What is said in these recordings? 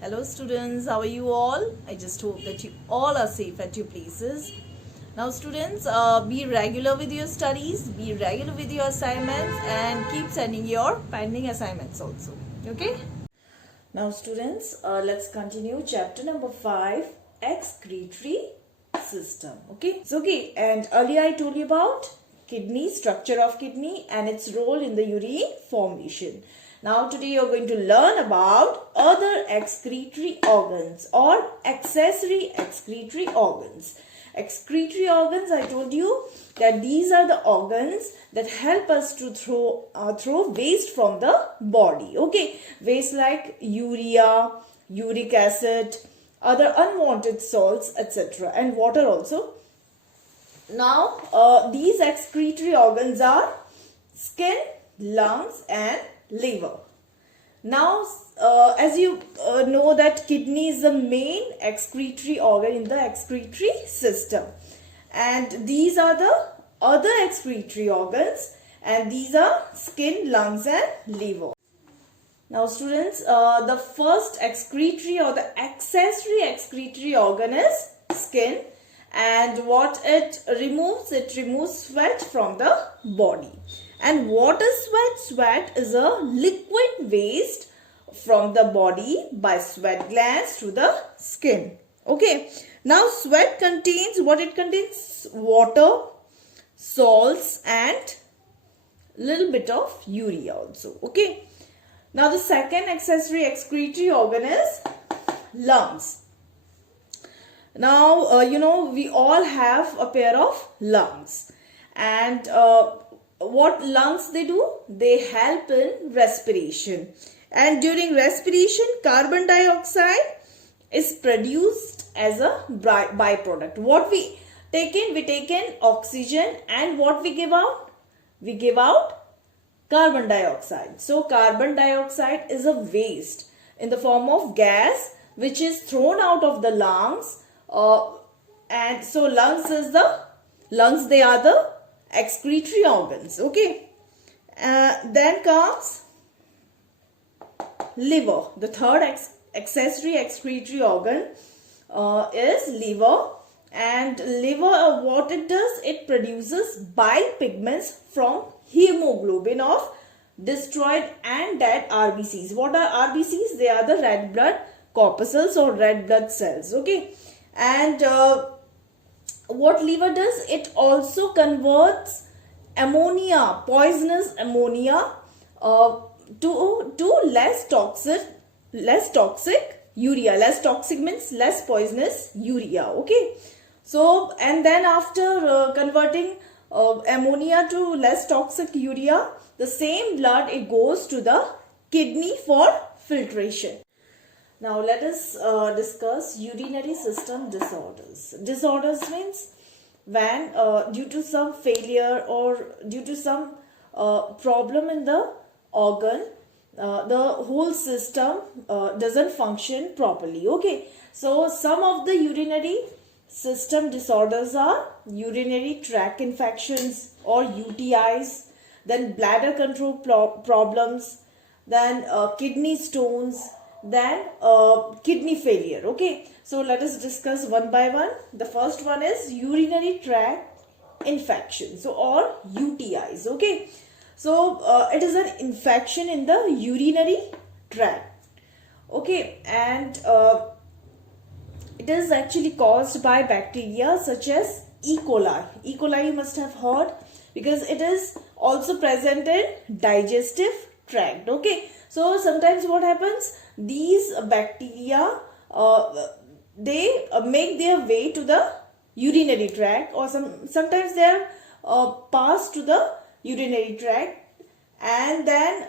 Hello students, how are you all? I just hope that you all are safe at your places. Now students, be regular with your studies, be regular with your assignments and keep sending your pending assignments also. Okay? Now students, let's continue chapter number 5, Excretory System. Okay, and earlier I told you about kidney, structure of kidney and its role in the urine formation. Now today you are going to learn about other excretory organs or accessory excretory organs. Excretory organs, I told you that these are the organs that help us to throw waste from the body. Okay, waste like urea, uric acid, other unwanted salts, etc. and water also. Now these excretory organs are skin, lungs and liver. Now as you know that kidney is the main excretory organ in the excretory system, and these are the other excretory organs, and these are skin, lungs and liver. Now students, the first excretory or the accessory excretory organ is skin, and what it removes sweat from the body. And what is sweat? Sweat is a liquid waste from the body by sweat glands to the skin. Okay. Now sweat contains what it contains? Water, salts and little bit of urea also. Okay. Now the second accessory excretory organ is lungs. Now we all have a pair of lungs, and what lungs they do? They help in respiration, and during respiration carbon dioxide is produced as a byproduct. What we take in oxygen, and what we give out? We give out carbon dioxide. So carbon dioxide is a waste in the form of gas which is thrown out of the lungs, and so lungs they are the excretory organs. Okay, then comes liver. The third accessory excretory organ is liver, and liver, what it does? It produces bile pigments from hemoglobin of destroyed and dead RBCs. What are RBCs? They are the red blood corpuscles or red blood cells. Okay, and what liver does? It also converts ammonia, poisonous ammonia, to less toxic urea. Less toxic means less poisonous urea. Okay, so and then after converting ammonia to less toxic urea, the same blood it goes to the kidney for filtration. Now let us discuss urinary system disorders. Disorders means when due to some failure or due to some problem in the organ, the whole system doesn't function properly. Okay, so some of the urinary system disorders are urinary tract infections or UTIs, then bladder control problems, then kidney stones, then kidney failure. Okay, so let us discuss one by one. The first one is urinary tract infection, so or UTIs. Okay, so it is an infection in the urinary tract. Okay, and it is actually caused by bacteria such as E. coli. E. coli you must have heard, because it is also present in digestive tract. Okay, so sometimes what happens? These bacteria they make their way to the urinary tract, or sometimes they are passed to the urinary tract, and then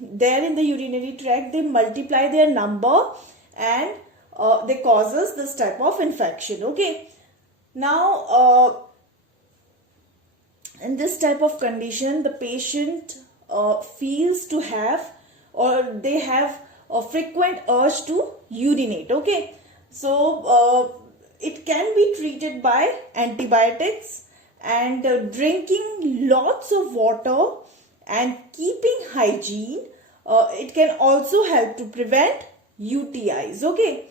there in the urinary tract they multiply their number and they causes this type of infection. Okay, now in this type of condition the patient feels to have, or they have a frequent urge to urinate. Okay, so it can be treated by antibiotics and drinking lots of water and keeping hygiene. It can also help to prevent UTIs. Okay.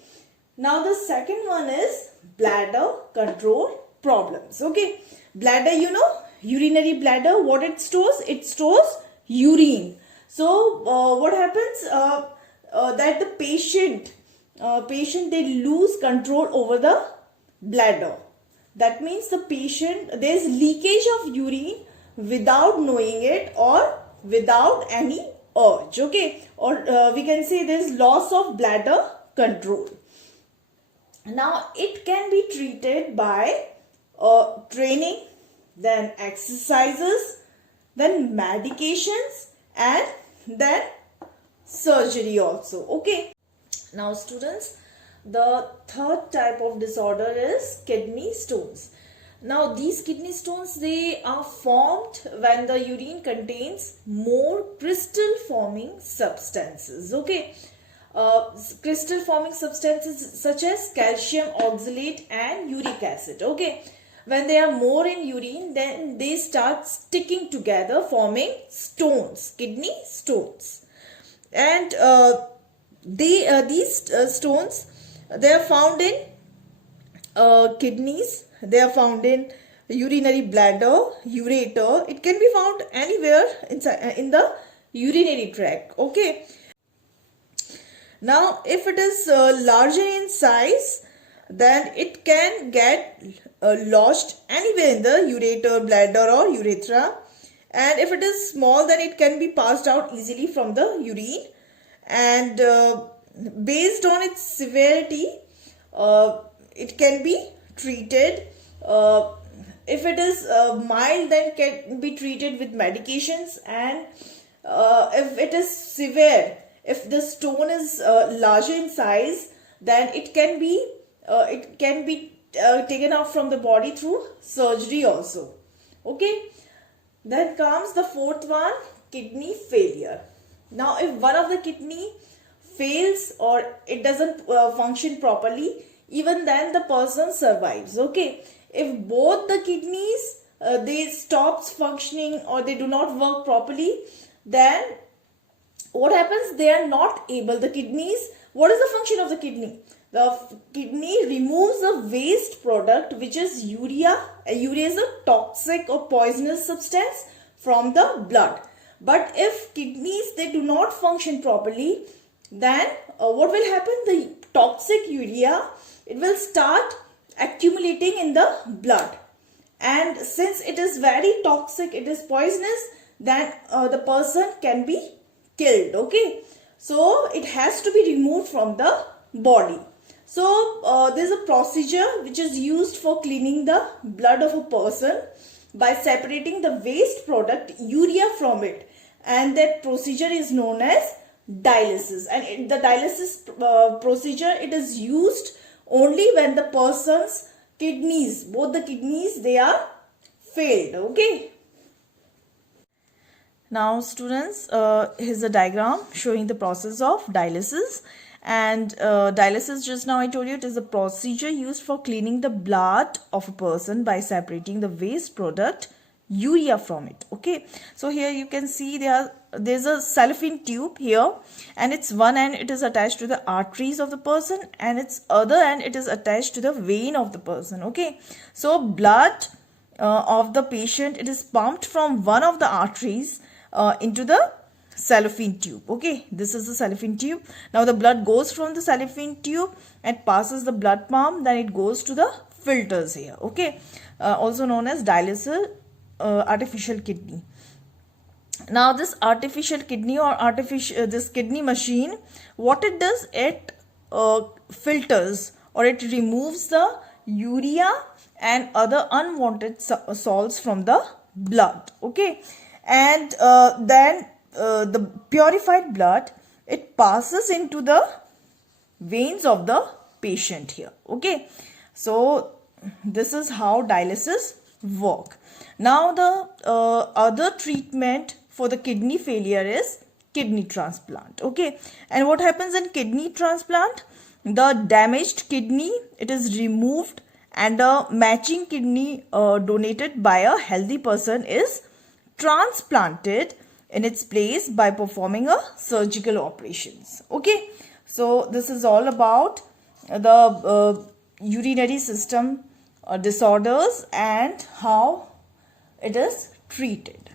Now the second one is bladder control problems. Okay. Bladder, you know, urinary bladder, what it stores? It stores urine. So what happens? That the patient they lose control over the bladder. That means the patient, there is leakage of urine without knowing it or without any urge. Okay. Or we can say there is loss of bladder control. Now it can be treated by training, then exercises, then medications, and then surgery also. Okay. Now students, the third type of disorder is kidney stones. Now these kidney stones, they are formed when the urine contains more crystal forming substances. Okay. Crystal forming substances such as calcium oxalate and uric acid. Okay. When they are more in urine, then they start sticking together, forming stones, kidney stones. And these stones, they are found in kidneys, they are found in urinary bladder, ureter. It can be found anywhere inside in the urinary tract. Okay. Now, if it is larger in size, then it can get lodged anywhere in the ureter, bladder or urethra. And if it is small, then it can be passed out easily from the urine. And based on its severity, it can be treated. If it is mild, then can be treated with medications. And if it is severe, if the stone is larger in size, then it can be taken out from the body through surgery also. Okay. Then comes the fourth one, kidney failure. Now if one of the kidney fails or it doesn't function properly, even then the person survives. Okay. If both the kidneys they stops functioning or they do not work properly, then what happens? They are not able, the kidneys, what is the function of the kidney? The kidney removes a waste product which is urea. Urea is a toxic or poisonous substance from the blood. But if kidneys, they do not function properly, then what will happen? The toxic urea, it will start accumulating in the blood. And since it is very toxic, it is poisonous, then the person can be killed. Okay. So it has to be removed from the body. So there is a procedure which is used for cleaning the blood of a person by separating the waste product urea from it, and that procedure is known as dialysis. And the dialysis procedure, it is used only when the person's kidneys, both the kidneys, they are failed. Okay. Now students, here's a diagram showing the process of dialysis. And dialysis, just now I told you, it is a procedure used for cleaning the blood of a person by separating the waste product urea from it. Okay, so here you can see there's a cellophane tube here, and its one end it is attached to the arteries of the person, and its other end it is attached to the vein of the person. Okay, so blood of the patient, it is pumped from one of the arteries into the cellophane tube. Okay, this is the cellophane tube. Now the blood goes from the cellophane tube and passes the blood pump, then it goes to the filters here. Okay, also known as dialysis, artificial kidney. Now this artificial kidney or this kidney machine, what it does, it filters or it removes the urea and other unwanted salts from the blood. Okay, and then the purified blood, it passes into the veins of the patient here. Okay, so this is how dialysis work. Now the other treatment for the kidney failure is kidney transplant. Okay, and what happens in kidney transplant? The damaged kidney, it is removed, and a matching kidney donated by a healthy person is transplanted in its place by performing a surgical operations. Okay, So this is all about the urinary system disorders and how it is treated.